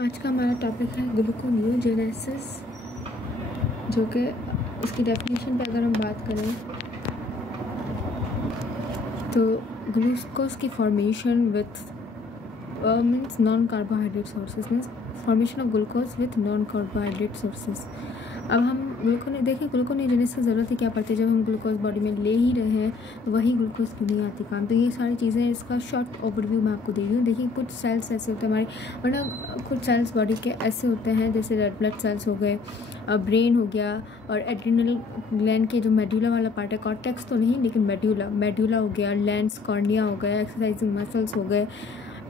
आज का हमारा टॉपिक है ग्लूकोनियोजेनेसिस, जो कि इसकी डेफिनेशन पे अगर हम बात करें तो ग्लूकोज की formation with means non carbohydrate sources, means formation of glucose with non carbohydrate sources. अब हम ग्लूकोनियोजेनेसिस की ज़रूरत है क्या पड़ती है, जब हम ग्लूकोज बॉडी में ले ही रहे हैं तो वही ग्लूकोज क्यों नहीं आती काम। तो ये सारी चीज़ें, इसका शॉर्ट ओवरव्यू मैं आपको दे रही हूँ। देखिए, कुछ सेल्स ऐसे होते हैं हमारे, वरना कुछ सेल्स बॉडी के ऐसे होते हैं जैसे रेड ब्लड सेल्स हो गए, ब्रेन हो गया, और एड्रिनल ग्लैंड के जो मेड्यूला वाला पार्ट है, कॉर्टेक्स तो नहीं लेकिन मेड्यूला हो गया, लेंस कॉर्निया हो गया, एक्सरसाइजिंग मसल्स हो गए,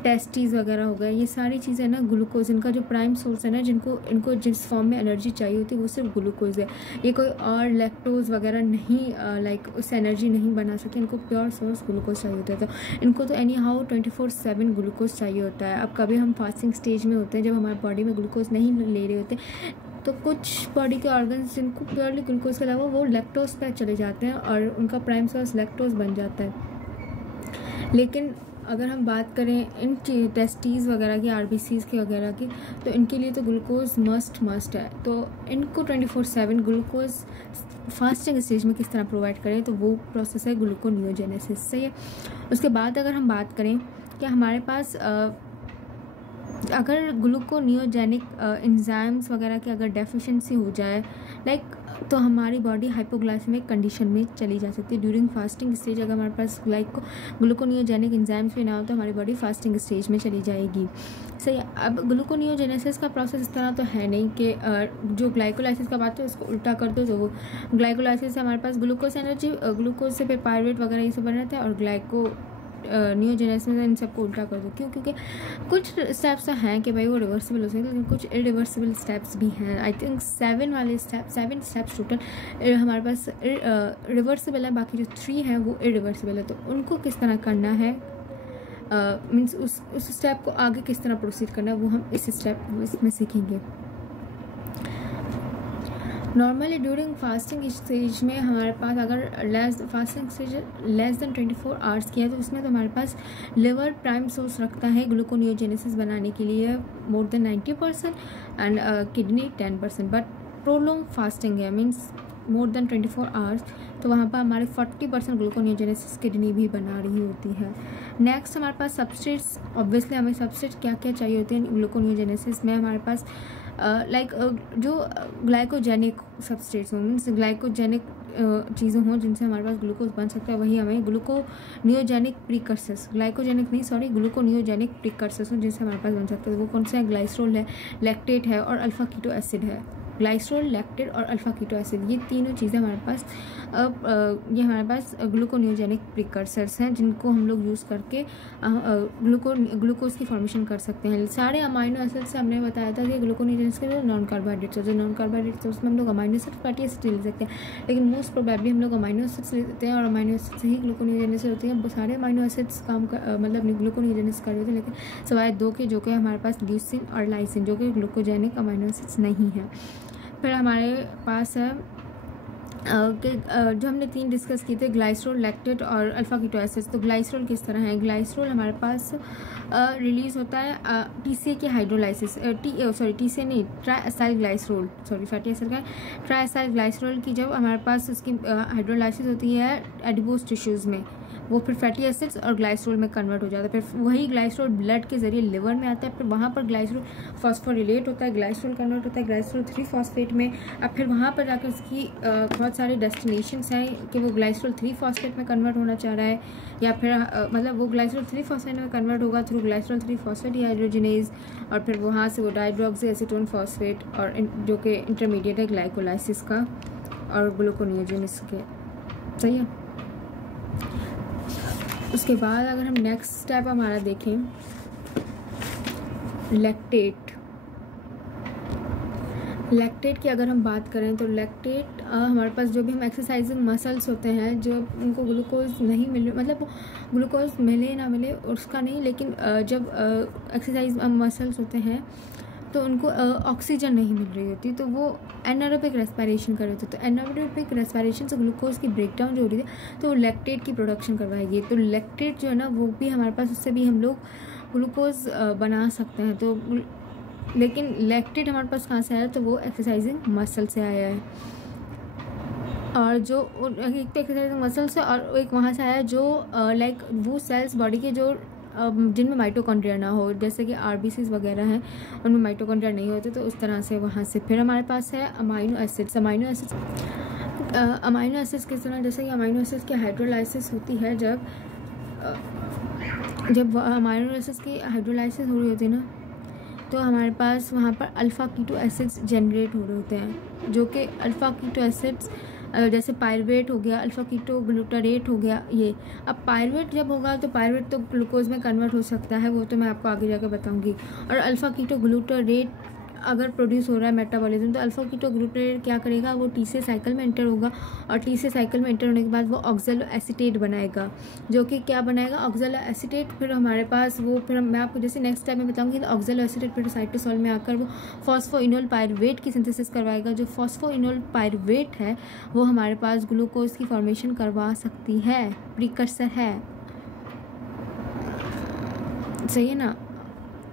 टेस्टीज वगैरह हो गए। ये सारी चीज़ें ना ग्लूकोज, इनका जो प्राइम सोर्स है ना, इनको जिस फॉर्म में एनर्जी चाहिए होती है वो सिर्फ ग्लूकोज है। ये कोई और लैक्टोज वगैरह नहीं, लाइक उससे एनर्जी नहीं बना सके। इनको प्योर सोर्स ग्लूकोज चाहिए होता है। तो इनको तो एनी हाउ 24/7 ग्लूकोज चाहिए होता है। अब कभी हम फास्टिंग स्टेज में होते हैं, जब हमारे बॉडी में ग्लूकोज नहीं ले रहे होते, तो कुछ बॉडी के ऑर्गन्स जिनको प्योरली ग्लूकोज के अलावा वो लैक्टोज पे चले जाते हैं और उनका प्राइम सोर्स लैक्टोज बन जाता है। लेकिन अगर हम बात करें इन टेस्टीज़ वगैरह की, आरबीसीज़ के वगैरह की, तो इनके लिए तो ग्लूकोज मस्ट है। तो इनको 24/7 ग्लूकोज फास्टिंग स्टेज में किस तरह प्रोवाइड करें, तो वो प्रोसेस है ग्लूकोनियोजेनेसिस। सही है। उसके बाद अगर हम बात करें कि हमारे पास अगर ग्लूकोनियोजेनिक एंजाइम्स वगैरह की अगर डेफिशिएंसी हो जाए, लाइक, तो हमारी बॉडी हाइपोग्लाइसेमिक कंडीशन में चली जा सकती है ड्यूरिंग फास्टिंग स्टेज। अगर हमारे पास ग्लूकोनियोजेनिक एंजाइम्स भी ना हो तो हमारी बॉडी फास्टिंग स्टेज में चली जाएगी। सही है। अब ग्लूकोनियोजेनेसिस का प्रोसेस इस तरह तो है नहीं कि जो ग्लाइकोलाइसिस का बात है उसको उल्टा कर दो, तो वो ग्लाइकोलाइसिस से हमारे पास ग्लूकोज एनर्जी, ग्लूकोज से फिर पायरुवेट वगैरह ये सब बन रहता है, और नियोजेनेसिस में इन सबको उल्टा कर दो। क्यों? क्योंकि कुछ स्टेप्स तो हैं कि भाई वो रिवर्सिबल हो सकते हैं, लेकिन कुछ इरिवर्सिबल स्टेप्स भी हैं। आई थिंक 7 स्टेप्स टोटल हमारे पास रिवर्सिबल है, बाकी जो 3 हैं वो इरिवर्सिबल है। तो उनको किस तरह करना है, मीन्स उस स्टेप को आगे किस तरह प्रोसीड करना है, वो हम इसमें सीखेंगे। नॉर्मली ड्यूरिंग फास्टिंग स्टेज में हमारे पास अगर fasting stage less than 24 hours की है, तो उसमें तो हमारे पास लिवर प्राइम सोर्स रखता है ग्लूकोनियोजेनेसिस बनाने के लिए more than 90% and kidney 10%। But prolong fasting है, मीन्स मोर देन 24 आवर्स, तो वहाँ पर हमारे 40% ग्लूकोनियोजेनेसिस किडनी भी बना रही होती है। नेक्स्ट हमारे पास सबस्ट्रेट्स, ऑब्वियसली हमें सबस्ट्रेट क्या क्या चाहिए होते हैं ग्लूकोनियोजेनेसिस में। हमारे पास जो ग्लाइकोजेनिक सबस्ट्रेट्स हों, मीन्स ग्लाइकोजेनिक चीज़ें हों जिनसे हमारे पास ग्लूकोज बन सकता है, वही हमें ग्लूकोनियोजेनिक प्रीकर्सर्स, ग्लूकोनियोजेनिक प्रीकर्सर्स हों जिनसे हमारे पास बन सकता है। वो कौन सा है? ग्लाइसरोल है, लैक्टेट है और अल्फा कीटो एसिड है। ग्लाइसरोल, लैक्टेट और अल्फा कीटो एसिड, ये तीनों चीज़ें हमारे पास ग्लूकोनियोजेनिक प्रीकर्सर्स हैं, जिनको हम लोग यूज़ करके ग्लूकोज की फॉर्मेशन कर सकते हैं। सारे अमाइनो एसिड से हमने बताया था कि ग्लूकोनियोजेनेसिस के non carbohydrate source, non carbohydrate source में हम लोग अमाइनो एसिड, फैटी एसिड ले सकते हैं, लेकिन मोस्ट प्रोबेबली हम लोग अमाइनो एसिड्स लेते हैं और अमाइनो एसिड से ही ग्लूकोनियोजेनेसिस होती है। सारे अमाइनो एसिड्स मतलब ग्लूकोनियोजेनेसिस कर रहे थे, लेकिन सिवाय 2 के, जो कि हमारे पास ल्यूसिन और लाइसिन, जो कि ग्लूकोजेनिक अमाइनो एसिड्स नहीं है। फिर हमारे पास है जो हमने 3 डिस्कस किए थे, ग्लाइसरोल, लैक्टेट और अल्फा कीटो एसिड्स। तो ग्लाइसरोल किस तरह है? ग्लाइसरोल हमारे पास रिलीज होता है टीसीए के हाइड्रोलाइसिस, टीसीए नहीं, ट्राइएसाइल ग्लाइसरोल, फैटी एसिड का ट्राइएसाइल ग्लाइसरोल की जब हमारे पास उसकी हाइड्रोलाइसिस होती है एडिपोज टिश्यूज़ में, वो फिर फैटी एसिड्स और ग्लाइसरोल में कन्वर्ट हो जाता है। फिर वही ग्लाइसरोल ब्लड के जरिए लिवर में आता है, फिर वहाँ पर ग्लाइसरोल फॉस्फोरिलेट होता है, ग्लाइसरोल कन्वर्ट होता है ग्लाइसरोल 3-फॉस्फेट में। अब फिर वहाँ पर जाकर उसकी बहुत सारे डेस्टिनेशंस हैं कि वो ग्लाइसरोल 3-फॉस्फेट में कन्वर्ट होना चाह रहा है, या फिर मतलब वो ग्लाइसरोल 3-फॉस्फेट में कन्वर्ट होगा थ्रू ग्लाइसरोल 3-फॉस्फेट हाइड्रोजनेज, और फिर वहाँ से वो डाइड्रोक्सी एसीटोन फॉस्फेट, और जो कि इंटरमीडिएट है ग्लाइकोलाइसिस का और ग्लूकोनियोजेनेसिस के। सही है। उसके बाद अगर हम नेक्स्ट स्टेप हमारा देखें, लैक्टेट की अगर हम बात करें, तो लैक्टेट हमारे पास जो भी हम एक्सरसाइजिंग मसल्स होते हैं, जो उनको ग्लूकोज नहीं मिले, मतलब ग्लूकोज मिले ना मिले उसका नहीं, लेकिन जब एक्सरसाइज मसल्स होते हैं तो उनको ऑक्सीजन नहीं मिल रही होती, तो वो एनारोबिक रेस्पिरेशन कर रहे थे। तो एनारोबिक रेस्पिरेशन से ग्लूकोज की ब्रेकडाउन जो हो रही थी, तो लैक्टेट की प्रोडक्शन करवाएगी। तो लैक्टेट जो है ना, वो भी हमारे पास, उससे भी हम लोग ग्लूकोज बना सकते हैं। तो लेकिन लैक्टेट हमारे पास कहाँ से आया, तो वो एक्सरसाइजिंग मसल से आया है। और जो एक तो एक्सरसाइजिंग मसल से और एक वहाँ से आया जो लाइक वो सेल्स बॉडी के जो जिनमें माइटोकॉन्ड्रिया ना हो, जैसे कि आरबीसीज वगैरह हैं उनमें माइटोकॉन्ड्रिया नहीं होते, तो उस तरह से वहाँ से। फिर हमारे पास है अमाइनो एसिड्स। अमाइनो एसिड्स किस तरह, जैसे कि अमाइनो एसिड्स की हाइड्रोलाइसिस होती है, जब अमाइनो एसिड्स की हाइड्रोलाइसिस हो रही होती है ना, तो हमारे पास वहाँ पर अल्फ़ा कीटो एसिड्स जनरेट हो रहे होते हैं, जो कि अल्फ़ा कीटो एसिड्स जैसे पायरुवेट हो गया, अल्फ़ा कीटो ग्लूटारेट हो गया। ये अब पायरुवेट जब होगा तो पायरुवेट तो ग्लूकोज में कन्वर्ट हो सकता है, वो तो मैं आपको आगे जाकर बताऊंगी। और अल्फ़ा कीटो ग्लूटारेट अगर प्रोड्यूस हो रहा है मेटाबॉलिज्म, तो अल्फ़ा कीटो ग्लूटारेट क्या करेगा, वो टी से साइकिल में एंटर होगा, और टी से साइकिल में एंटर होने के बाद वो ऑक्सैलो एसीटेट बनाएगा, जो कि क्या बनाएगा, ऑक्सैलो एसीटेट। फिर हमारे पास वो, फिर मैं आपको जैसे नेक्स्ट टाइम में बताऊंगी, तो ऑक्सैलो एसीटेट फिर साइटोसोल में आकर वो फॉस्फोइनोल पायरुवेट की सिंथेसिस करवाएगा। जो फॉस्फोइनोल पायरुवेट है वो हमारे पास ग्लूकोज की फॉर्मेशन करवा सकती है, प्रीकर्सर है, सही है ना।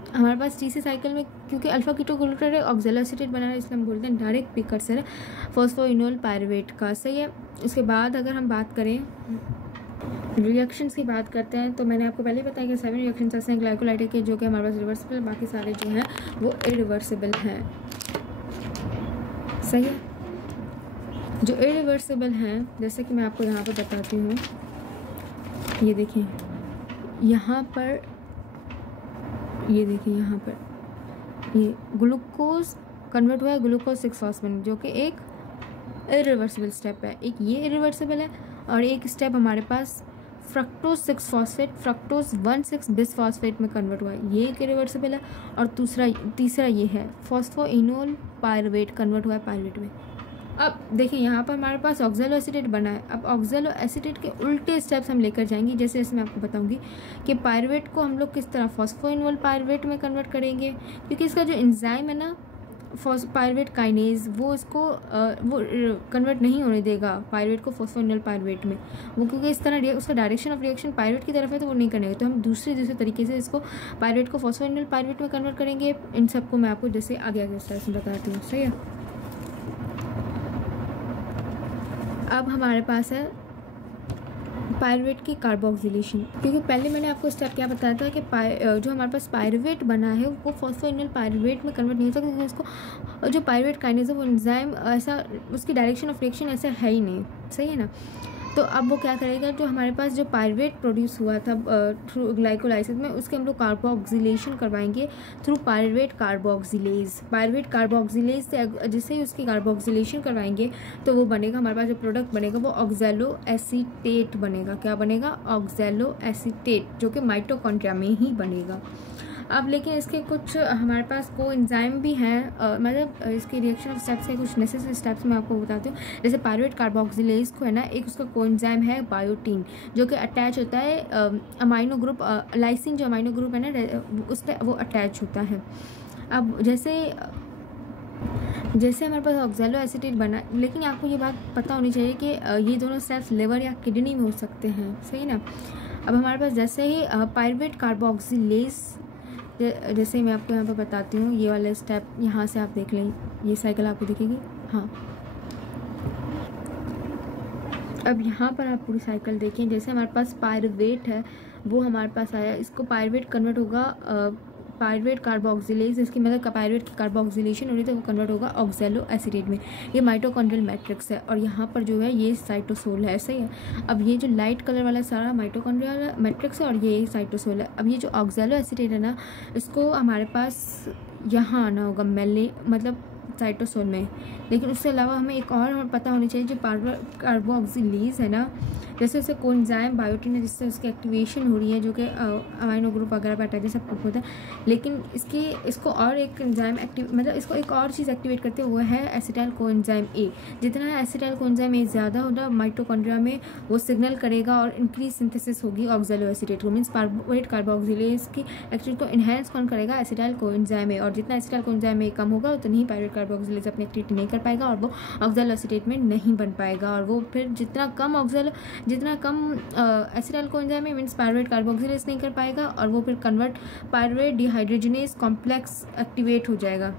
हमारे पास टी सी साइकिल में क्योंकि अल्फ़ा कीटो ग्लूटारेट ऑक्सैलो एसीटेट बना है, इसलिए हम बोलते हैं डायरेक्ट प्रीकर्सर है फॉस्फोइनोल पायरुवेट का, सही है। उसके बाद अगर हम बात करें रिएक्शंस की बात करते हैं, तो मैंने आपको पहले बताया कि 7 रिएक्शंस ऐसे हैं ग्लाइकोलाइटिक के, जो कि हमारे पास रिवर्सिबल, बाकी सारे जो हैं वो इरिवर्सिबल हैं, सही है। जो इरिवर्सिबल हैं, जैसे कि मैं आपको यहाँ पर बताती हूँ, ये देखिए यहाँ पर, ये देखिए यहाँ पर ये ग्लूकोज कन्वर्ट हुआ है ग्लूकोज 6-फॉस्फेट, जो कि एक इरिवर्सिबल स्टेप है। एक ये इरिवर्सिबल है, और एक स्टेप हमारे पास फ्रक्टोज 6-फॉस्फेट फ्रक्टोज 1,6-बिसफॉस्फेट में कन्वर्ट हुआ है, ये एक इरिवर्सिबल है। और तीसरा ये है फॉस्फोइनोल पायरुवेट कन्वर्ट हुआ है पायरुवेट में। अब देखिए यहाँ पर हमारे पास ऑक्सैलो एसीटेट बना है। अब ऑक्सैलो एसीटेट के उल्टे स्टेप्स हम लेकर जाएंगे, जैसे जैसे मैं आपको बताऊंगी कि पायरुवेट को हम लोग किस तरह फॉस्फोइनोल पायरुवेट में कन्वर्ट करेंगे, क्योंकि इसका जो एंजाइम है ना पायरुवेट काइनेज, वो इसको वो कन्वर्ट नहीं होने देगा पायरुवेट को फॉस्फोइनोल पायरुवेट में, वो क्योंकि इस तरह उसका डायरेक्शन ऑफ रिएक्शन पायरुवेट की तरफ है, तो वो नहीं करेंगे। तो हम दूसरे तरीके से इसको पायरुवेट को फॉस्फोइनोल पायरुवेट में कन्वर्ट करेंगे। इन सबको मैं आपको जैसे आगे आगे स्टेप्स में बताती हूँ, सही है। अब हमारे पास है पायरुवेट की कार्बोक्सिलेशन, क्योंकि पहले मैंने आपको स्टेप क्या बताया था कि जो हमारे पास पायरुवेट बना है वो फॉस्फोइनोल पायरुवेट में कन्वर्ट नहीं होता, क्योंकि उसको जो पायरुवेट काइनेज है वो एंजाइम ऐसा, उसकी डायरेक्शन ऑफ रिएक्शन ऐसा है ही नहीं, सही है ना। तो अब वो क्या करेगा, जो हमारे पास जो पायरुवेट प्रोड्यूस हुआ था थ्रू ग्लाइकोलाइसिस में, उसके हम लोग कार्बोक्सिलेशन करवाएंगे through pyruvate carboxylase. Pyruvate carboxylase से जिससे ही उसकी कार्बोक्सिलेशन करवाएंगे तो वो बनेगा, हमारे पास जो प्रोडक्ट बनेगा वो ऑक्सैलो एसीटेट बनेगा। क्या बनेगा, ऑक्सैलो एसीटेट, जो कि माइटोकॉन्ड्रिया में ही बनेगा। अब लेकिन इसके कुछ हमारे पास कोएंजाइम भी हैं, मतलब इसके रिएक्शन ऑफ स्टेप्स के कुछ नेसेसरी स्टेप्स मैं आपको बताती हूँ। जैसे पायरुवेट कार्बोक्सिलेज को है ना, एक उसका कोएंजाइम है बायोटीन, जो कि अटैच होता है अमाइनो ग्रुप लाइसिन, जो अमाइनो ग्रुप है ना उस पर वो अटैच होता है। अब जैसे हमारे पास ऑक्सैलो एसीटेट बना, लेकिन आपको ये बात पता होनी चाहिए कि ये दोनों स्टेप्स लिवर या किडनी में हो सकते हैं, सही ना। अब हमारे पास जैसे ही पायरुवेट कार्बोक्सिलेज, जैसे मैं आपको यहाँ पर बताती हूँ, ये वाला स्टेप यहाँ से आप देख लें, ये साइकिल आपको दिखेगी, हाँ। अब यहाँ पर आप पूरी साइकिल देखें, जैसे हमारे पास पायरुवेट है वो हमारे पास आया, इसको पायरुवेट कन्वर्ट होगा पायरुवेट कार्बोक्सिलेज, इसकी मतलब पायरुवेट की कार्बोक्सिलेशन हो रही है तो वो कन्वर्ट होगा ऑक्सैलो एसीटेट में। ये माइटोकॉन्ड्रियल मैट्रिक्स है, और यहाँ पर जो है ये साइटोसोल है, सही है। अब ये जो लाइट कलर वाला सारा माइटोकॉन्ड्रियल मैट्रिक्स है, और ये साइटोसोल है। अब ये जो ऑक्सैलो एसीटेट है ना, इसको हमारे पास यहाँ आना होगा मतलब साइटोसोल में। लेकिन उससे अलावा हमें एक और पता होनी चाहिए, जो कार्बोक्सिलेज है ना, जैसे उससे कोएंजाइम बायोटीन है जिससे उसकी एक्टिवेशन हो रही है, जो कि अमाइनो ग्रुप वगैरह पर अटैच है, सब कुछ होता है। लेकिन इसको और एक एंजाइम मतलब इसको एक और चीज़ एक्टिवेट करते हैं, वो है एसिटाइल कोएंजाइम ए। जितना एसिटाइल कोएंजाइम ए ज़्यादा होगा माइटोकॉन्ड्रिया में, वो सिग्नल करेगा और इंक्रीज सिंथेसिस होगी ऑक्सैलो एसीटेट को। मीन्स पायरुवेट कार्बोक्सिलेज की एक्टिविटी को इन्हेंस कौन करेगा, एसिटाइल कोएंजाइम ए। और जितना एसिटाइल कोएंजाइम ए कम होगा उतनी ही पायरुवेट कार्बोक्सिलेज अपनी एक्टिविटी नहीं कर पाएगा, और वो ऑक्सैलो एसीटेट में नहीं बन पाएगा। और वो फिर जितना कम ऑक्सैलो जितना कम एसिटाइल कोएंजाइम है मीन्स पायरुवेट कार्बोक्सिलेज नहीं कर पाएगा और वो फिर convert pyruvate dehydrogenase complex activate हो जाएगा,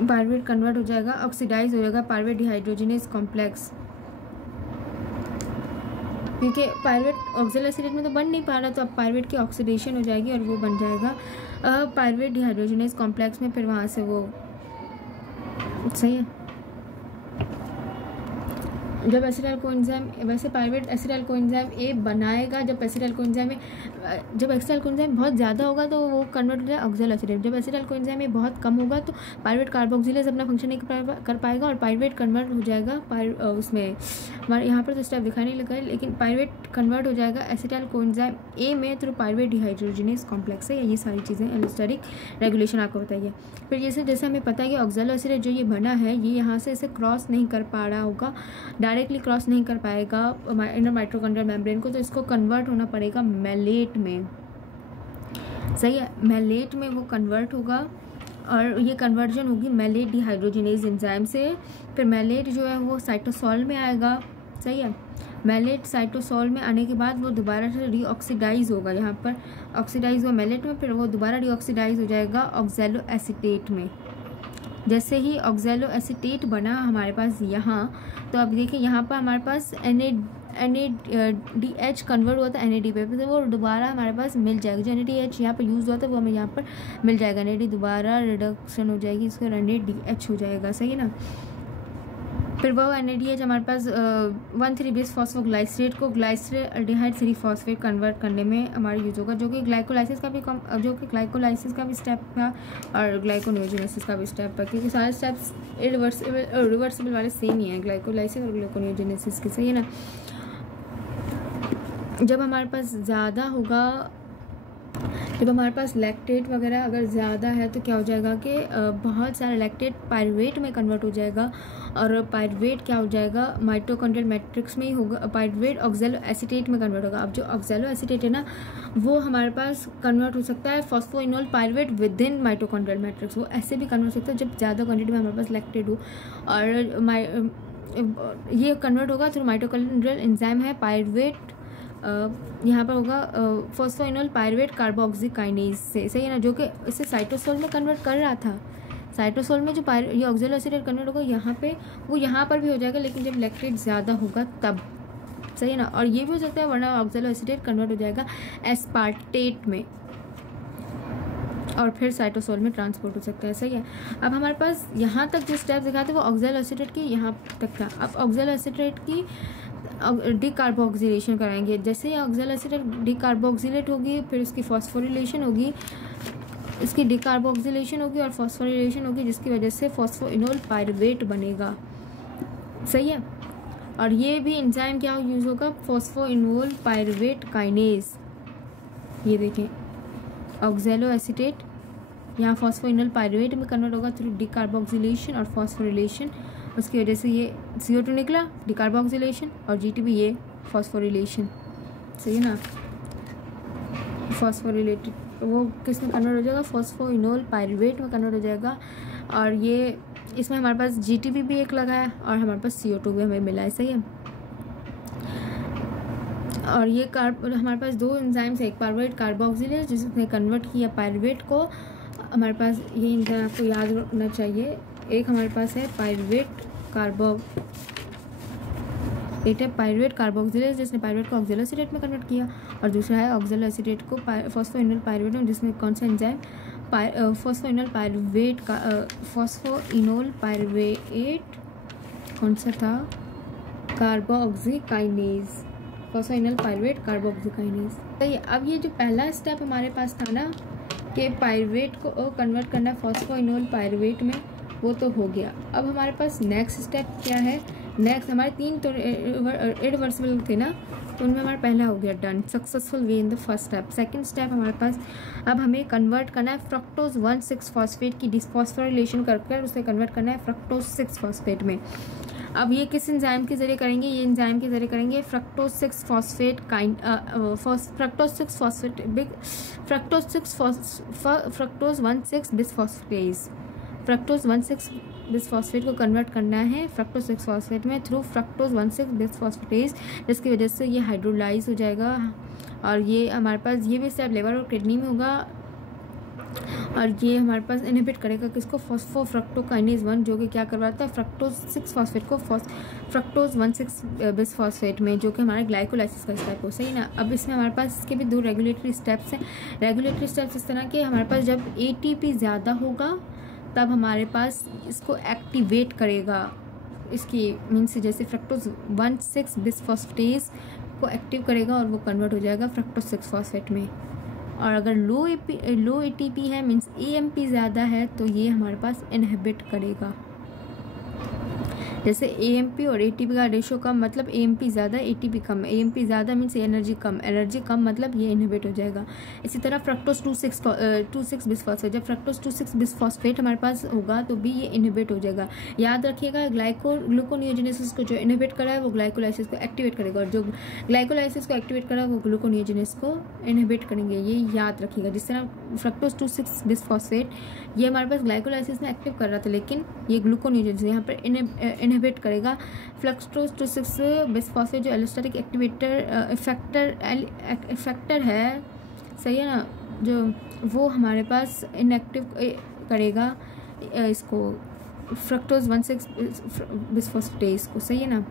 पायरुवेट कन्वर्ट हो जाएगा, ऑक्सीडाइज हो जाएगा पायरुवेट डिहाइड्रोजनेज कॉम्प्लेक्स, क्योंकि पायरुवेट ऑक्सैलोएसिटेट में तो बन नहीं पा रहा, तो अब पायरुवेट की ऑक्सीडेशन हो जाएगी और वो बन जाएगा पायरुवेट डिहाइड्रोजनेज कॉम्प्लेक्स में, फिर वहाँ से वो सही है। जब एसिटाइल कोएंजाइम वैसे पायरुवेट एसिटाइल कोएंजाइम ए बनाएगा, जब एसिटाइल कोएंजाइम बहुत ज़्यादा होगा तो वो कन्वर्ट हो जाएगा ऑक्सैलोएसिटेट, जब एसिटाइल कोएंजाइम ए बहुत कम होगा तो पायरुवेट कार्बोक्सिलेज अपना फंक्शन नहीं कर पाएगा और पायरुवेट कन्वर्ट हो जाएगा उसमें हमारे यहाँ पर तो स्टेप दिखाई नहीं लगा है, लेकिन पायरुवेट कन्वर्ट हो जाएगा एसिटाइल कोएंजाइम ए में थ्रू पायरुवेट डिहाइड्रोजनेज कॉम्प्लेक्स है। ये सारी चीज़ें एलोस्टेरिक रेगुलेशन आपको बताइए। फिर जैसे हमें पता है कि ऑक्सैलोएसिटेट जो ये बना है ये यहाँ से इसे क्रॉस नहीं कर पा रहा होगा, डायरेक्टली क्रॉस नहीं कर पाएगा इनर माइटोकॉन्ड्रियल मेम्ब्रेन को, तो इसको कन्वर्ट होना पड़ेगा मैलेट में, सही है। मैलेट में वो कन्वर्ट होगा और ये कन्वर्जन होगी मैलेट डिहाइड्रोजनेज एंजाइम से। फिर मैलेट जो है वो साइटोसॉल में आएगा, सही है। मैलेट साइटोसॉल में आने के बाद वो दोबारा से डीऑक्सीडाइज होगा, यहाँ पर ऑक्सीडाइज हुआ मैलेट में, फिर वो दोबारा डीऑक्सीडाइज हो जाएगा ऑक्सैलोएसिटेट में। जैसे ही ऑक्सैलोएसिटेट बना हमारे पास यहाँ, तो अब देखिए यहाँ पर हमारे पास NADH कन्वर्ट हुआ था NAD पे, तो वो दोबारा हमारे पास मिल जाएगा। जो NADH यहाँ पर यूज़ हुआ था वो हमें यहाँ पर मिल जाएगा, NAD दोबारा रिडक्शन हो जाएगी, इसका NADH हो जाएगा, सही है ना। फिर वो NADH हमारे पास 1,3-बिस फॉस्फोग्लाइसरेट को ग्लाइसरल्डिहाइड 3-फॉस्फेट कन्वर्ट करने में हमारा यूज होगा, जो कि ग्लाइकोलाइसिस का भी स्टेप था और ग्लाइकोनियोजेनेसिस का भी स्टेप था, क्योंकि सारे स्टेप्स रिवर्सिबल वाले सेम ही हैं, ग्लाइकोलाइसिस और ग्लाइकोनियोजेनेसिस के, सही है ना। जब हमारे पास ज़्यादा होगा, जब हमारे पास लैक्टेट वगैरह अगर ज़्यादा है तो क्या हो जाएगा कि बहुत सारा लैक्टेट पायरुवेट में कन्वर्ट हो जाएगा और पायरुवेट क्या हो जाएगा माइटोकॉन्ड्रियल मैट्रिक्स में ही होगा, पायरुवेट ऑक्सैलोएसिटेट में कन्वर्ट होगा। अब जो ऑक्सैलोएसिटेट है ना वो हमारे पास कन्वर्ट हो सकता है phosphoenol pyruvate with in mitochondrial matrix, वो ऐसे भी कन्वर्ट हो सकता है जब ज़्यादा क्वान्टिटी में हमारे पास लैक्टेट हो, और ये कन्वर्ट होगा थ्रू माइटोकॉन्ड्रियल एंजाइम है पायरुवेट, यहाँ पर होगा फॉस्फोइनोल पायरुवेट कार्बोक्सीकाइनेज से, सही है ना, जो कि इसे साइटोसोल में कन्वर्ट कर रहा था। साइटोसोल में जो ये ऑक्सैलोएसिटेट कन्वर्ट होगा यहाँ पे, वो यहाँ पर भी हो जाएगा, लेकिन जब लैक्टेट ज़्यादा होगा तब, सही है ना। और ये भी हो सकता है वरना ऑक्सैलोएसिटेट कन्वर्ट हो जाएगा एस्पार्टेट में और फिर साइटोसोल में ट्रांसपोर्ट हो सकता है, सही है। अब हमारे पास यहाँ तक जो स्टेप दिखाते वो ऑक्सैलोएसिटेट की यहाँ तक था। अब ऑक्सैलोएसिटेट की डीकार्बोक्सिलेशन कराएंगे। जैसे ही ऑक्सैलोएसिटेट डीकार्बोक्सिलेट होगी फिर उसकी फॉस्फोरिलेशन होगी, इसकी डीकार्बोक्सिलेशन होगी और फॉस्फोरिलेशन होगी, जिसकी वजह से फॉस्फोइनोल पायरुवेट बनेगा, सही है। और ये भी एंजाइम क्या यूज़ होगा, फॉस्फोइनोल पायरुवेट काइनेज। ये देखें ऑक्सैलोएसिटेट यहाँ फॉस्फोइनोल पायरुवेट में कन्वर्ट होगा थ्रू डीकार्बोक्सिलेशन और फॉस्फोरिलेशन, उसकी वजह से ये CO2 निकला डिकार्बोक्सिलेशन और GTP ये फॉस्फोरिलेशन, सही है ना। फॉस्फोरिलेटेड वो किस में कन्वर्ट हो जाएगा, फॉस्फोइनोल पायरुवेट में कन्वर्ट हो जाएगा, और ये इसमें हमारे पास GTP भी एक लगा है और हमारे पास CO2 भी हमें मिला है, सही है। और ये हमारे पास दो एंजाइम्स है, एक पायरुवेट कार्बोक्सिलेज जिसने कन्वर्ट किया पायरुवेट को, हमारे पास ये एंजाइम आपको याद रखना चाहिए। एक हमारे पास है पायरुवेट कार्बोक्सिलेज जिसने पायरुवेट को ऑक्सैलोएसिटेट में कन्वर्ट किया, और दूसरा है ऑक्सैलोएसिटेट को फॉस्फोइनोल पायरुवेट में, जिसमें कौन सा एंजाइम फॉस्फोइनोल पायरुवेट कौन सा था, कार्बोक्सीकाइनेज, फॉस्फोइनोल पायरुवेट कार्बोक्सीकाइनेज, सही है। अब ये जो पहला स्टेप हमारे पास था ना कि पायरुवेट को कन्वर्ट करना फॉस्फोइनोल पायरुवेट में, वो तो हो गया। अब हमारे पास नेक्स्ट स्टेप क्या है, नेक्स्ट हमारे 3 तो इरिवर्सिबल थे ना, तो उनमें हमारा पहला हो गया done, successful way in the first step. Second step हमारे पास अब हमें कन्वर्ट करना है फ्रक्टोज 1,6-फॉस्फेट की डिसफॉस्फोरिलेशन कर उसे कन्वर्ट करना है फ्रक्टोज 6-फॉस्फेट में। अब ये किस एंजाइम के जरिए करेंगे, ये एंजाइम के जरिए करेंगे फ्रक्टोज 6-फॉस्फेट फ्रक्टोज 1,6 बिसफॉस्फेटेज। फ्रक्टोज 1,6 बिसफॉस्फेट को कन्वर्ट करना है फ्रक्टोज 6 फॉस्फेट में थ्रू फ्रक्टोज 1,6 बिसफॉस्फेटेज, जिसकी वजह से ये हाइड्रोलाइज हो जाएगा और ये हमारे पास ये भी स्टेप लिवर और किडनी में होगा और ये हमारे पास इनहिबिट करेगा किसको, फॉस्फोफ्रक्टोकाइनेज 1, जो कि क्या करवाता है फ्रक्टोज 6 फॉस्फेट को फ्रक्टोज 1,6 बिसफॉस्फेट में, जो कि हमारे ग्लाइकोलाइसिस का स्टेप हो, सही ना। अब इसमें हमारे पास इसके भी 2 रेगुलेटरी स्टेप्स हैं। रेगुलेटरी स्टेप्स इस तरह के, हमारे पास जब ATP ज़्यादा होगा तब हमारे पास इसको एक्टिवेट करेगा, इसकी मीन्स जैसे फ्रक्टोज 1,6 बिसफॉस्फेटेज को एक्टिव करेगा और वो कन्वर्ट हो जाएगा फ्रक्टोज 6 फॉस्फेट में। और अगर लो ATP है मीन्स AMP ज़्यादा है तो ये हमारे पास इनहिबिट करेगा। जैसे AMP और ATP का रेशो कम मतलब AMP ज़्यादा ATP कम, AMP ज़्यादा मीन्स एनर्जी कम मतलब ये इनहिबिट हो जाएगा। इसी तरह फ्रक्टोज 2,6 बिसफॉस्फेट, जब फ्रक्टोज 2,6 बिसफॉस्फेट हमारे पास होगा तो भी ये इनहिबिट हो जाएगा। याद रखिएगा ग्लूकोनियोजेनेसिस को जो इनहिबिट करा है वो ग्लाइकोलाइसिस को एक्टिवेट करेगा और जो ग्लाइकोलाइसिस को एक्टिवेट करा है वो ग्लूकोनियोजेनेसिस को इनहिबिट करेंगे, ये याद रखिएगा। जिस तरह फ्रक्टोज 2,6 बिसफॉस्फेट ये हमारे पास ग्लाइकोलाइसिस में एक्टिव कर रहा था लेकिन ये ग्लूकोनियोजेनेसिस यहाँ पर इनहिबिट करेगा। फ्रक्टोज 2,6 बिसफॉस्फेट जो एलोस्टेटिक एक्टिवेटर इफेक्टर है, सही है ना, जो वो हमारे पास इनएक्टिव करेगा इसको फ्रक्टोज 1,6 बिसफॉस्फेटेज को, सही है ना।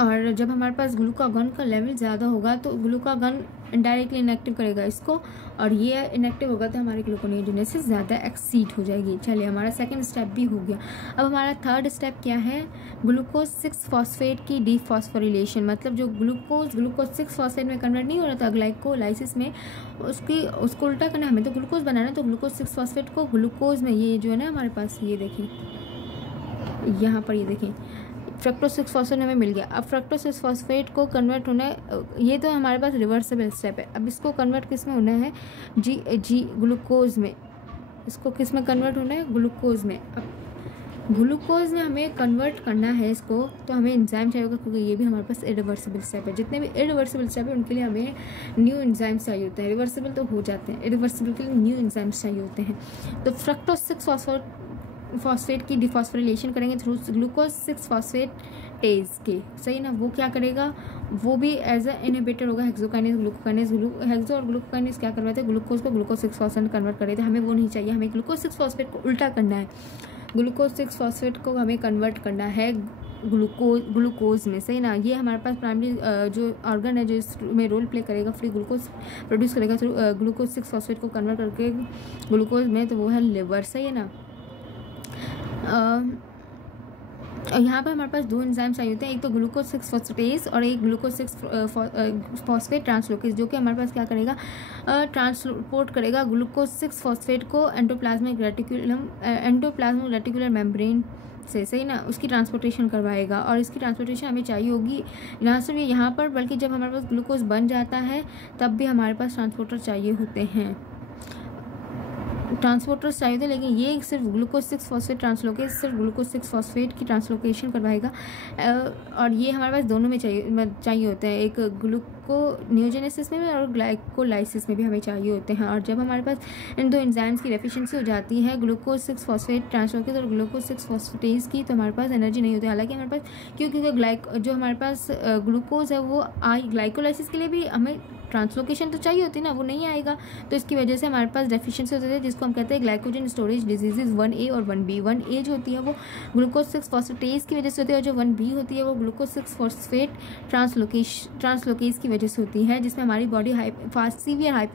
और जब हमारे पास ग्लूकागॉन का लेवल ज़्यादा होगा तो ग्लूकागॉन इनडायरेक्टली इनएक्टिव करेगा इसको और ये इनएक्टिव होगा तो हमारी ग्लूकोनियोजेनेसिस ज़्यादा एक्सीड हो जाएगी। चलिए हमारा सेकंड स्टेप भी हो गया। अब हमारा थर्ड स्टेप क्या है, ग्लूकोज 6 फॉस्फेट की डीफॉस्फोरिलेशन, मतलब जो ग्लूकोज 6 फॉस्फेट में कन्वर्ट नहीं हो रहा था ग्लाइकोलाइसिस में, उसको उल्टा करना है, हमें तो ग्लूकोज बनाना, तो ग्लूकोज 6 फॉस्फेट को ग्लूकोज में, ये जो है ना हमारे पास, ये देखें यहाँ पर, ये देखें फ्रक्टोज 6 फॉस्फेट हमें मिल गया। अब फ्रक्टोज 6 फॉस्फेट को कन्वर्ट होना है, ये तो हमारे पास रिवर्सिबल स्टेप है। अब इसको कन्वर्ट किस में होना है, ग्लूकोज में। इसको किस में कन्वर्ट होना है, ग्लूकोज में। अब ग्लूकोज में हमें कन्वर्ट करना है इसको तो हमें एंजाइम चाहिए होगा, क्योंकि ये भी हमारे पास इरिवर्सिबल स्टेप है। जितने भी इरिवर्सिबल स्टेप है उनके लिए हमें न्यू एंजाइम्स चाहिए होते हैं। रिवर्सिबल तो हो जाते हैं, इरिवर्सिबल के लिए न्यू एंजाइम्स चाहिए होते हैं। तो फ्रक्टोज 6 फॉस्फेट की डिफॉस्फोरिलेशन करेंगे थ्रू ग्लूकोज 6 फॉस्फेटेज के, सही ना। वो क्या करेगा, वो भी एज अ इनहिबिटर होगा। हेक्सोकाइनेज हेक्सो और ग्लूकोकाइनेज क्या करवाते हैं, ग्लूकोज को ग्लूकोज 6 फॉस्फेट कन्वर्ट कर रहे थे। हमें वो नहीं चाहिए, हमें ग्लूकोज 6 फॉस्फेट को उल्टा करना है। ग्लूकोज 6 फॉस्फेट को हमें कन्वर्ट करना है ग्लूकोज में, सही ना। ये हमारे पास प्राइमरी जो ऑर्गन है जो इसमें रोल प्ले करेगा, फ्री ग्लूकोज प्रोड्यूस करेगा थ्रू ग्लूकोज 6 फॉस्फेट को कन्वर्ट करके ग्लूकोज में, तो वो है लिवर, सही है ना। यहाँ पर हमारे पास 2 एंजाइम चाहिए होते हैं, एक तो ग्लूकोज 6 फॉस्फेटेज और एक ग्लूकोज 6 फॉस्फेट ट्रांसलोकेज, जो कि हमारे पास क्या करेगा, ट्रांसपोर्ट करेगा ग्लूकोज 6 फॉस्फेट को एंडोप्लाज्मिक रेटिकुलर मेम्ब्रेन से, सही ना, उसकी ट्रांसपोर्टेशन करवाएगा। और इसकी ट्रांसपोर्टेशन हमें चाहिए होगी ना सिर्फ यहाँ पर, बल्कि जब हमारे पास ग्लूकोज बन जाता है तब भी हमारे पास ट्रांसपोर्टर चाहिए होते हैं, ट्रांसपोर्टर्स चाहिए थे। लेकिन ये सिर्फ ग्लूकोज 6 फॉस्फेट ट्रांसलोकेज सिर्फ ग्लूकोज 6 फॉस्फेट की ट्रांसलोकेशन करवाएगा। और ये हमारे पास दोनों में चाहिए होते हैं, एक ग्लूकोनियोजेनेसिस में और ग्लाइकोलाइसिस में भी हमें चाहिए होते हैं। और जब हमारे पास इन 2 एंजाइम्स की डेफिशिएंसी हो जाती है, ग्लूकोज 6 फॉस्फेट ट्रांसलोकेज और ग्लूकोज 6 फॉस्फेटेज की, तो हमारे पास एनर्जी नहीं होती। हालांकि हमारे पास क्योंकि जो हमारे पास ग्लूकोज है वो ग्लाइकोलाइसिस के लिए भी हमें ट्रांसलोकेशन तो चाहिए होती है ना, वो नहीं आएगा, तो इसकी वजह से हमारे पास डेफिशिएंसी होती है, जिसको हम कहते हैं ग्लाइकोजन स्टोरेज डिजीजेज 1A और 1B। 1A जो होती है वो ग्लूकोज 6 फॉस्फेटेज की वजह से होती है और जो 1B होती है वो ग्लूकोज 6 फॉस्फेट ट्रांसलोकेज की वजह से होती है, जिसमें हमारी body severe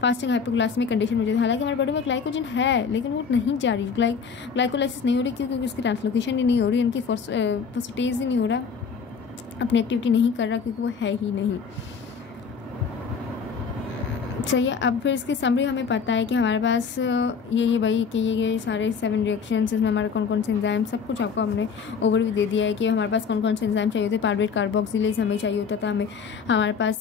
fasting hypoglycaemic condition में जाती है। हालांकि हमारी बॉडी में ग्लाइकोजन है लेकिन वो नहीं जा रही, ग्लाइकोलाइसिस नहीं हो रही, क्योंकि उसकी ट्रांसलोकेशन ही नहीं हो रही, उनकी फॉस्फेटेज ही नहीं हो रहा, अपनी एक्टिविटी नहीं कर रहा, क्योंकि वो है ही नहीं। सही है। अब फिर इसकी समरी हमें पता है कि हमारे पास ये भाई कि ये सारे 7 रिएक्शंस, इसमें हमारे कौन कौन से एंजाइम, सब कुछ आपको हमने ओवरव्यू दे दिया है कि हमारे पास कौन कौन से एंजाइम चाहिए होते हैं। पायरुवेट कार्बोक्सिलेज हमें चाहिए होता था, हमारे पास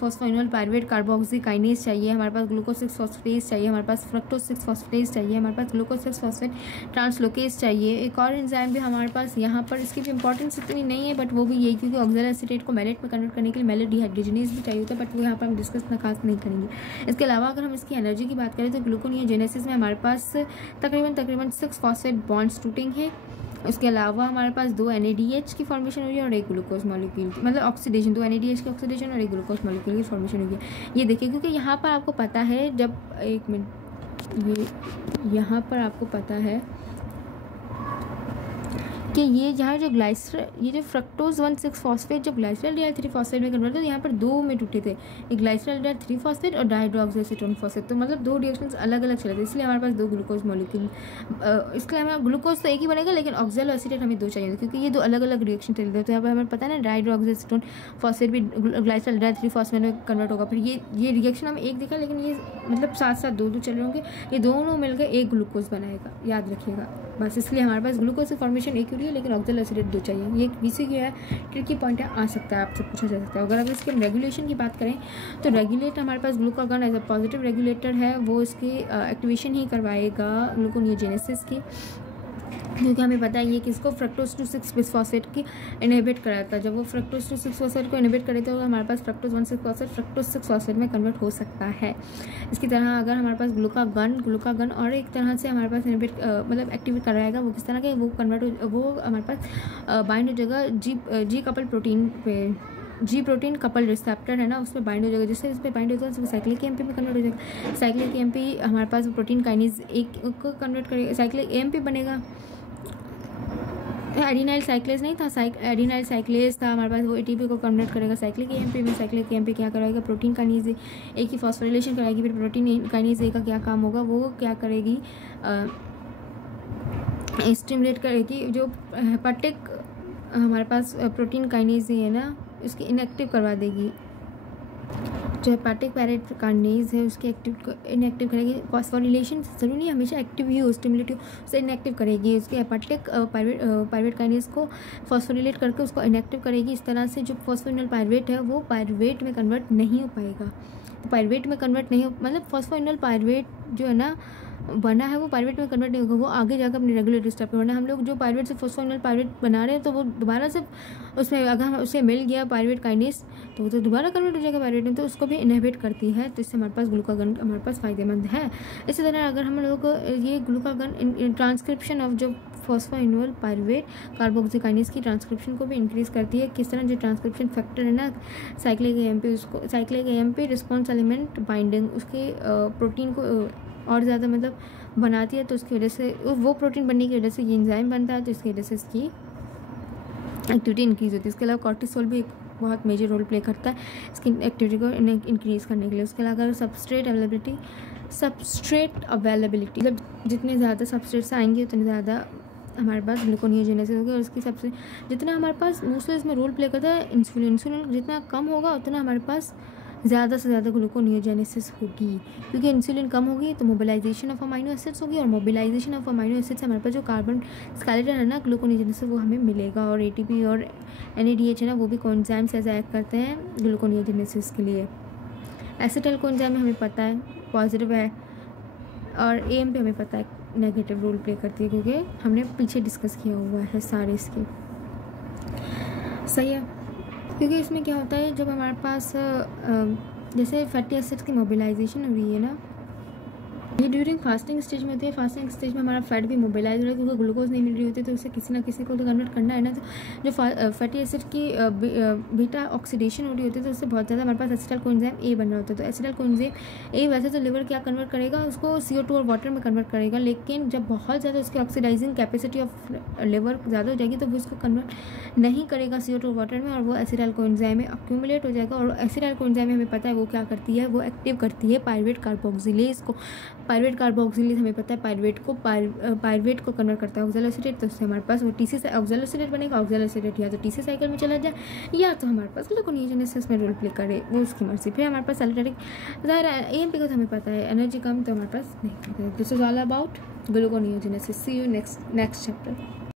फॉस्फोइनोल पायरुवेट कार्बोक्सीकाइनेज चाहिए, हमारे पास ग्लूकोज 6 फॉस्फेटेज चाहिए, हमारे पास फ्रक्टोज 6 फॉस्फेटेज चाहिए, हमारे पास ग्लूकोज 6 फॉस्फेट ट्रांसलोकेज चाहिए। एक और एंजाइम भी हमारे पास यहाँ पर, इसकी भी इंपॉर्टेंस इतनी नहीं है बट वो भी यही, क्योंकि ऑक्सैलिक एसीटेट को मैलेट में कन्वर्ट करने के लिए मैलेट डिहाइड्रोजनेज भी चाहिए होता है, बट वो यहाँ पर हम डिस्कस ना खास नहीं करेंगे। इसके अलावा अगर हम इसकी एनर्जी की बात करें तो ग्लूकोनियोजेनेसिस में हमारे पास तकरीबन 6 फॉस्फेट बॉन्ड्स टूटेंगे। उसके अलावा हमारे पास 2 NADH की फॉर्मेशन हुई है और एक ग्लूकोज मॉलिक्यूल की, मतलब ऑक्सीडेशन, 2 NADH की ऑक्सीडेशन और एक ग्लूकोज मॉलिक्यूल की फॉर्मेशन हुई है। ये देखिए, क्योंकि यहाँ पर आपको पता है, जब एक मिनट, ये यहाँ पर आपको पता है कि ये यहाँ जो ये जो फ्रक्टोज 1,6 फॉस्फेट जो ग्लाइसरॉल 3 फॉस्फेट में कन्वर्ट होते, यहाँ पर 2 में टूटे थे, एक ग्लाइसरॉल 3 फॉस्फेट और डाइहाइड्रोक्सीएसीटोन फॉस्फेट। तो मतलब 2 रिएक्शंस अलग अलग चले थे, इसलिए हमारे पास 2 ग्लूकोज मॉलिक्यूल। इसके अलावा ग्लूकोज तो एक ही बनेगा, लेकिन ऑक्सैलो एसीटेट हमें 2 चाहिए, क्योंकि ये 2 अलग अलग रिएक्शन चले थे। तो यहाँ पर हमें पता है ना, डाइहाइड्रोक्सीएसीटोन फॉस्फेट भी ग्लाइसरॉल 3 फॉस्फेट में कन्वर्ट होगा। फिर ये रिएक्शन हमें एक दिखा, लेकिन ये मतलब साथ साथ 2 चल रहे होंगे, ये दोनों मिलकर एक ग्लूकोज बनाएगा, याद रखिएगा बस। इसलिए हमारे पास ग्लूकोज की फॉर्मेशन एक हो रही है, लेकिन ऑक्सैलो एसीटेट 2 चाहिए। ये बीसी की है, ट्रिकी पॉइंट है, आ सकता है, आपसे पूछा जा सकता है। अगर इसके रेगुलेशन की बात करें तो रेगुलेट हमारे पास glucagon as a positive regulator है, वो इसकी एक्टिवेशन ही करवाएगा ग्लूकोनियोजेनेसिस की, क्योंकि हमें पता है ये किसको फ्रक्टोज 2,6 बिसफॉस्फेट की इनहिबिट कराता है। जब वो फ्रक्टोज 2,6 फॉस्फेट को इनहिबिट करे तो हमारे पास फ्रक्टोज 1,6 फॉस्फेट फ्रक्टोज 6 फॉस्फेट में कन्वर्ट हो सकता है। इसकी तरह अगर हमारे पास ग्लूकागन और एक तरह से हमारे पास इनहिबिट मतलब एक्टिवेट कराएगा, वो किस तरह के, वो कन्वर्ट वो हमारे पास बाइंड हो जाएगा जी कपल प्रोटीन पे, जी प्रोटीन कपल रिसेप्टर है ना, उस पर बाइंड हो जाएगा। जिससे उस पर बाइंड होता है तो साइक्लिक AMP में कन्वर्ट हो जाएगा। साइक्लिक AMP हमारे पास प्रोटीन काइनेज एक को कन्वर्ट करेगा, साइक्लिक AMP बनेगा। एडिनाइल साइक्लेज नहीं था, एडिनाइल साइक्लेज था हमारे पास, वो ATP को कन्वर्ट करेगा साइक्लिक AMP में। साइक्लिक AMP क्या कराएगा, प्रोटीन काइनेज ए की फॉस्फोरिलेशन कराएगी। फिर प्रोटीन काइनेज ए का क्या काम होगा, वो क्या करेगी, स्टिमुलेट करेगी जो हेपाटिक हमारे पास प्रोटीन काइनेज है ना, उसकी इनएक्टिव करवा देगी। जो हेपाटिक पैरेट काइनेज है उसकी इनएक्टिव करेगी। फॉस्फोरिलेशन जरूरी नहीं हमेशा एक्टिव ही हो, स्टिमुलेटिव, उसे इनएक्टिव करेगी। उसके हेपाटिक पायरुवेट काइनेज को फॉस्फोरिलेट करके उसको इनएक्टिव करेगी। इस तरह से जो फॉस्फोइनोल पायरुवेट है वो पायरुवेट में कन्वर्ट नहीं हो पाएगा। तो पायरुवेट में कन्वर्ट नहीं हो, मतलब फॉस्फोइनोल पायरुवेट जो है ना बना है वो पायरुवेट में कन्वर्ट नहीं होगा, वो आगे जाकर अपनी रेगुलेटरी स्टेप पे होना। हम लोग जो पायरुवेट से फॉस्फोइनोल पायरुवेट बना रहे हैं तो वो दोबारा से उसमें अगर हम उसे मिल गया पायरुवेट काइनेज तो वो तो दोबारा कन्वर्ट हो जाएगा पायरुवेट में, तो उसको भी इनहिबिट करती है। तो इससे हमारे पास ग्लूकागन हमारे पास फ़ायदेमंद है। इसी तरह अगर हम लोग ये ग्लूकागन ट्रांसक्रिप्शन ऑफ जो फॉस्फोइनोल पायरुवेट कार्बोक्सीकाइनेज की ट्रांसक्रिप्शन को भी इंक्रीज़ करती है। किस तरह, जो ट्रांसक्रिप्शन फैक्टर है ना साइक्लिक AMP, उसको cyclic AMP response element binding उसके प्रोटीन को और ज़्यादा मतलब बनाती है। तो उसकी वजह से वो प्रोटीन बनने की वजह से ये एंजाइम बनता है, तो इसकी वजह से इसकी एक्टिविटी इंक्रीज़ होती है। इसके अलावा कॉर्टिसोल भी एक बहुत मेजर रोल प्ले करता है इसकी एक्टिविटी को इंक्रीज़ करने के लिए। उसके अलावा अगर सबस्ट्रेट अवेलेबिलिटी मतलब जितने ज़्यादा सबस्ट्रेट्स आएंगे उतने ज़्यादा हमारे पास ग्लूकोनियोजेनेसिस होगा। और उसकी सबसे जितना हमारे पास मोस्टली इसमें रोल प्ले करता है इंसुलिन जितना कम होगा उतना हमारे पास ज़्यादा से ज़्यादा ग्लूकोनियोजेनेसिस होगी, क्योंकि इंसुलिन कम होगी तो मोबिलाइजेशन ऑफ अमाइनो एसिड्स होगी, और मोबिलाइजेशन ऑफ अमाइनो एसिड्स से हमारे पास जो कार्बन स्केलेटन है ना ग्लूकोनियोजेनेसिस वो हमें मिलेगा। और ATP और NADH है ना वो भी कोएंजाइम से एक्ट करते हैं ग्लूकोनियोजेनेसिस के लिए। एसिटाइल कोएंजाइम हमें पता है पॉजिटिव है, और AMP हमें पता है नेगेटिव रोल प्ले करती है, क्योंकि हमने पीछे डिस्कस किया हुआ है सारे इसके। सही है, क्योंकि इसमें क्या होता है जब हमारे पास जैसे फैटी एसिड्स की मोबिलाइजेशन हो रही है ना, ये ड्यूरिंग फास्टिंग स्टेज में होती है। फास्टिंग स्टेज में हमारा फैट भी मोबिलाइज हो रहा है, क्योंकि ग्लूकोज नहीं मिल रही होती, तो उसे किसी ना किसी को तो कन्वर्ट करना है ना। तो जो फैटी एसिड की बीटा ऑक्सीडेशन हो रही होती है तो उससे बहुत ज़्यादा हमारे पास एसिटाइल कोएंजाइम A बन रहा होता है। तो एसिटाइल कोएंजाइम A वैसे तो लिवर क्या कन्वर्ट करेगा, उसको CO2 और वाटर में कन्वर्ट करेगा, लेकिन जब बहुत ज़्यादा उसकी ऑक्सीडाइजिंग कैपेसिटी ऑफ लिवर ज़्यादा हो जाएगी तो वो उसको कन्वर्ट नहीं करेगा CO2 और वाटर में, और वो एसिटाइल कोएंजाइम में अक्यूमुलेट हो जाएगा। और एसिटाइल कोएंजाइम में हमें पता है वो क्या करती है, वो एक्टिव करती है पायरुवेट कार्बोक्सिलेज को। पायरुवेट कार्बोक्सिलेज हमें पता है पायरुवेट को कन्वर्ट करता है ऑक्सैलो एसीटेट, तो उससे हमारे पास वो TC से ऑक्सैलो एसीटेट बनेगा। ऑक्सैलो एसीटेट या तो TC साइकिल में चला जाए या तो हमारे पास ग्लूकोनियोजेनेसिस में रोल प्ले करे, वो उसकी मर्जी। फिर हमारे पास एलिटेरिक ज़ाहिर AMP को तो हमें पता है एनर्जी कम, तो हमारे पास नहीं। This is all about gluconeogenesis. See you next chapter.